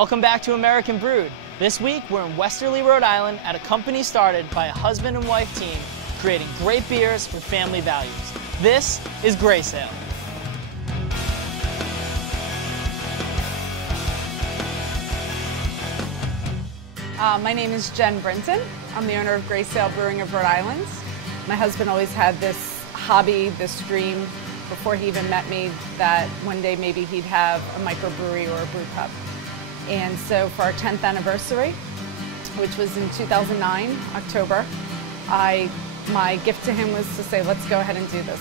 Welcome back to American Brewed. This week we're in Westerly, Rhode Island at a company started by a husband and wife team creating great beers with family values. This is Grey Sail. My name is Jen Brinton. I'm the owner of Grey Sail Brewing of Rhode Island. My husband always had this hobby, this dream, before he even met me, that one day maybe he'd have a microbrewery or a brew pub. And so for our 10th anniversary, which was in 2009, October, my gift to him was to say, let's go ahead and do this.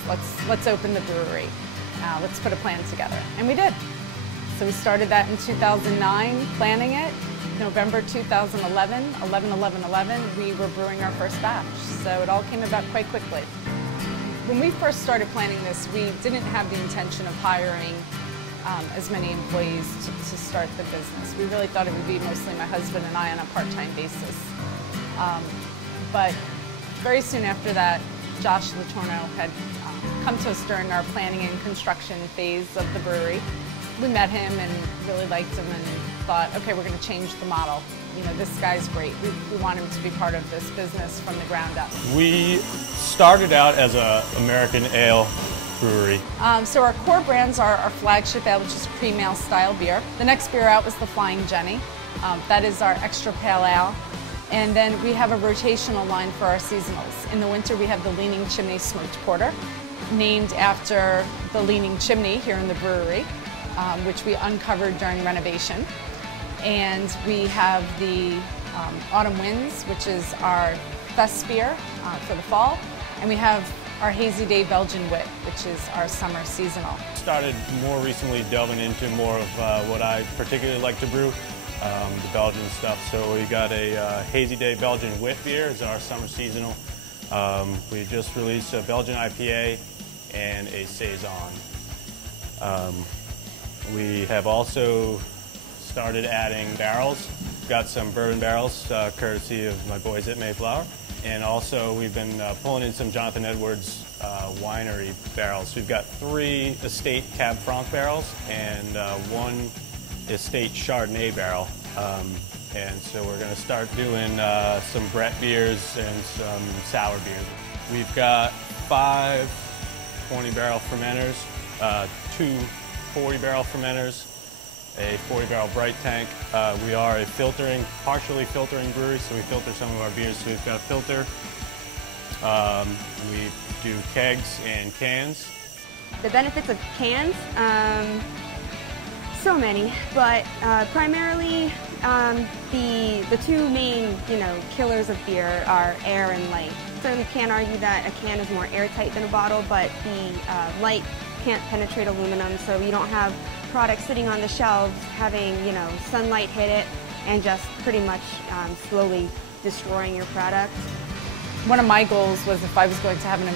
Let's open the brewery. Let's put a plan together. And we did. So we started that in 2009, planning it. November 2011, 11/11/11, we were brewing our first batch. So it all came about quite quickly. When we first started planning this, we didn't have the intention of hiring as many employees to start the business. We really thought it would be mostly my husband and I on a part-time basis. But very soon after that, Josh Letourneau had come to us during our planning and construction phase of the brewery. We met him and really liked him and thought, okay, we're going to change the model. You know, this guy's great. We want him to be part of this business from the ground up. We started out as an American ale brewery. So our core brands are our flagship ale, which is cream ale style beer. The next beer out was the Flying Jenny. That is our extra pale ale. And then we have a rotational line for our seasonals. In the winter, we have the Leaning Chimney Smoked Porter, named after the Leaning Chimney here in the brewery, which we uncovered during renovation. And we have the Autumn Winds, which is our fest beer for the fall. And we have our Hazy Day Belgian Wit, which is our summer seasonal. Started more recently delving into more of what I particularly like to brew, the Belgian stuff. So we got a Hazy Day Belgian Wit beer as our summer seasonal. We just released a Belgian IPA and a Saison. We have also started adding barrels. Got some bourbon barrels, courtesy of my boys at Mayflower. And also we've been pulling in some Jonathan Edwards winery barrels. We've got 3 estate Cab Franc barrels and 1 estate Chardonnay barrel. And so we're going to start doing some Brett beers and some sour beers. We've got 5 20-barrel fermenters, 2 40-barrel fermenters, a 40-barrel bright tank. We are a partially filtering brewery, so we filter some of our beers. So we've got a filter. We do kegs and cans. The benefits of cans, so many, but primarily the 2 main, killers of beer are air and light. So you can argue that a can is more airtight than a bottle, but the light can't penetrate aluminum, so you don't have products sitting on the shelves having, sunlight hit it and just pretty much slowly destroying your product. One of my goals was, if I was going to have an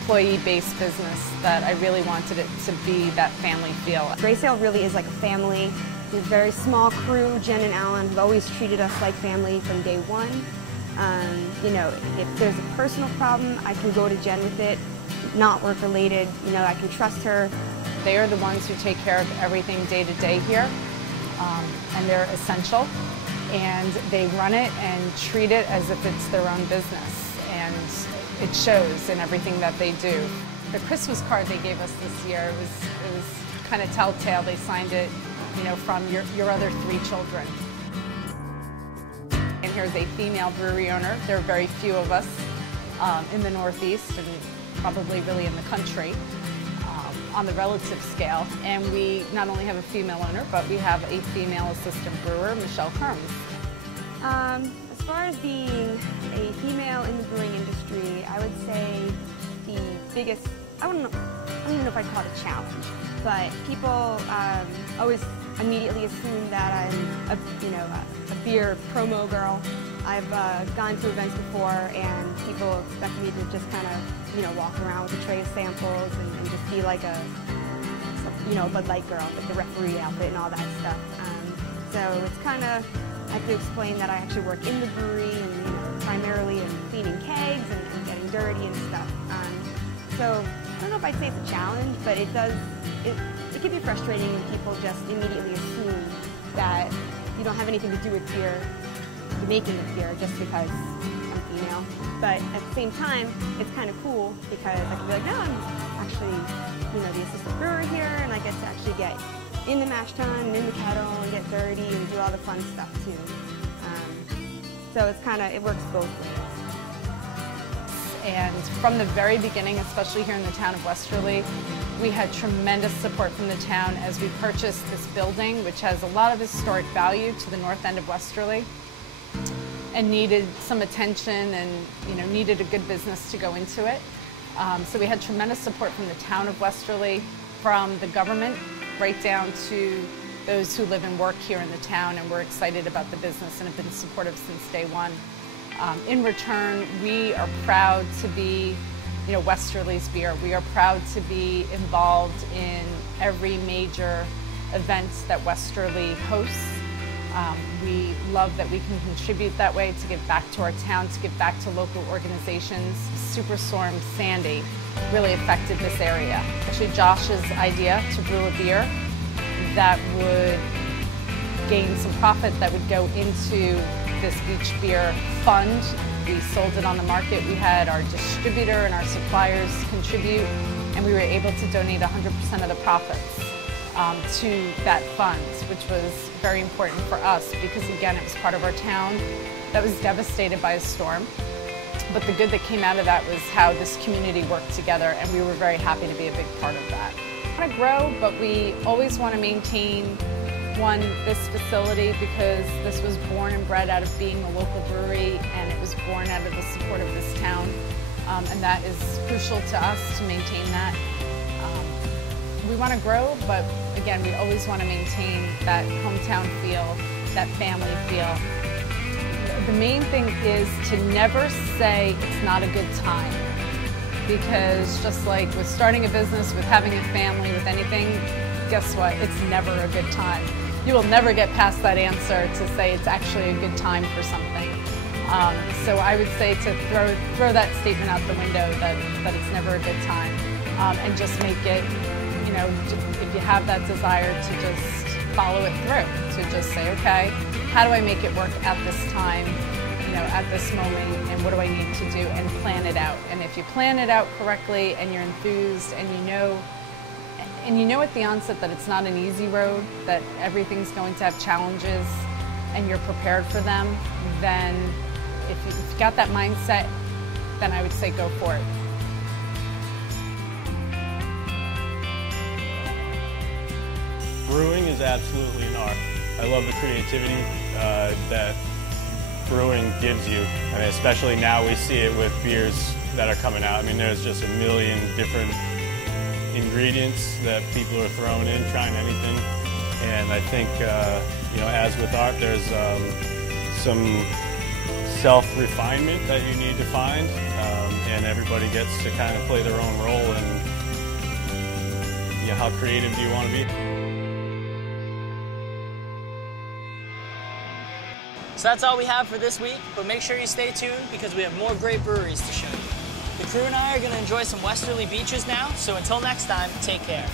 employee-based business, that I really wanted it to be that family feel. Grey Sail really is like a family. It's a very small crew. Jen and Alan have always treated us like family from day one. If there's a personal problem, I can go to Jen with it. Not work-related, I can trust her. They are the ones who take care of everything day to day here, and they're essential. And they run it and treat it as if it's their own business, and it shows in everything that they do. The Christmas card they gave us this year, it was kind of telltale. They signed it, from your other 3 children. And here's a female brewery owner. There are very few of us in the Northeast and probably really in the country on the relative scale. And we not only have a female owner, but we have a female assistant brewer, Michelle Kerms. As far as being a female in the brewing industry, I would say the biggest, I don't know if I'd call it a challenge, but people always immediately assume that I'm a beer promo girl. I've gone to events before and people expect me to just kind of, walk around with a tray of samples and just be like a Bud Light girl with the referee outfit and all that stuff. So it's kind of, I have to explain that I actually work in the brewery and primarily in cleaning kegs and getting dirty and stuff. So I don't know if I'd say it's a challenge, but it can be frustrating when people just immediately assume that, you don't have anything to do with beer, making the beer, just because I'm female. But at the same time, it's kind of cool because I can be like, no, I'm actually, the assistant brewer here, and I get to actually get in the mash tun and in the kettle and get dirty and do all the fun stuff too. So it's it works both ways. And from the very beginning, especially here in the town of Westerly, we had tremendous support from the town as we purchased this building, which has a lot of historic value to the north end of Westerly, and needed some attention and needed a good business to go into it. So we had tremendous support from the town of Westerly, from the government, right down to those who live and work here in the town, and we're excited about the business and have been supportive since day one. In return, we are proud to be Westerly's beer. We are proud to be involved in every major event that Westerly hosts. We love that we can contribute that way to give back to our town, to give back to local organizations. Superstorm Sandy really affected this area. Actually, Josh's idea to brew a beer that would gain some profit that would go into this beach beer fund. We sold it on the market. We had our distributor and our suppliers contribute, and we were able to donate 100% of the profits to that fund, which was very important for us because, again, it was part of our town that was devastated by a storm. But the good that came out of that was how this community worked together, and we were very happy to be a big part of that. We want to grow, but we always want to maintain this facility because this was born and bred out of being a local brewery, and it was born out of the support of this town, and that is crucial to us to maintain that. We want to grow, but again, we always want to maintain that hometown feel, that family feel. The main thing is to never say it's not a good time, because just like with starting a business, with having a family, with anything, guess what? It's never a good time. You will never get past that answer to say it's actually a good time for something. So I would say to throw that statement out the window that it's never a good time, and just make it, if you have that desire, to just follow it through, to just say, okay, how do I make it work at this time, at this moment, and what do I need to do, and plan it out. And if you plan it out correctly and you're enthused and you know at the onset that it's not an easy road, that everything's going to have challenges, and you're prepared for them, then if you've got that mindset, then I would say go for it. Brewing is absolutely an art. I love the creativity that brewing gives you. I mean, especially now we see it with beers that are coming out. I mean, there's just a million different ingredients that people are throwing in, trying anything. And I think, as with art, there's some self-refinement that you need to find, and everybody gets to kind of play their own role in how creative do you want to be. So that's all we have for this week, but make sure you stay tuned because we have more great breweries to show you. The crew and I are going to enjoy some Westerly beaches now, so until next time, take care.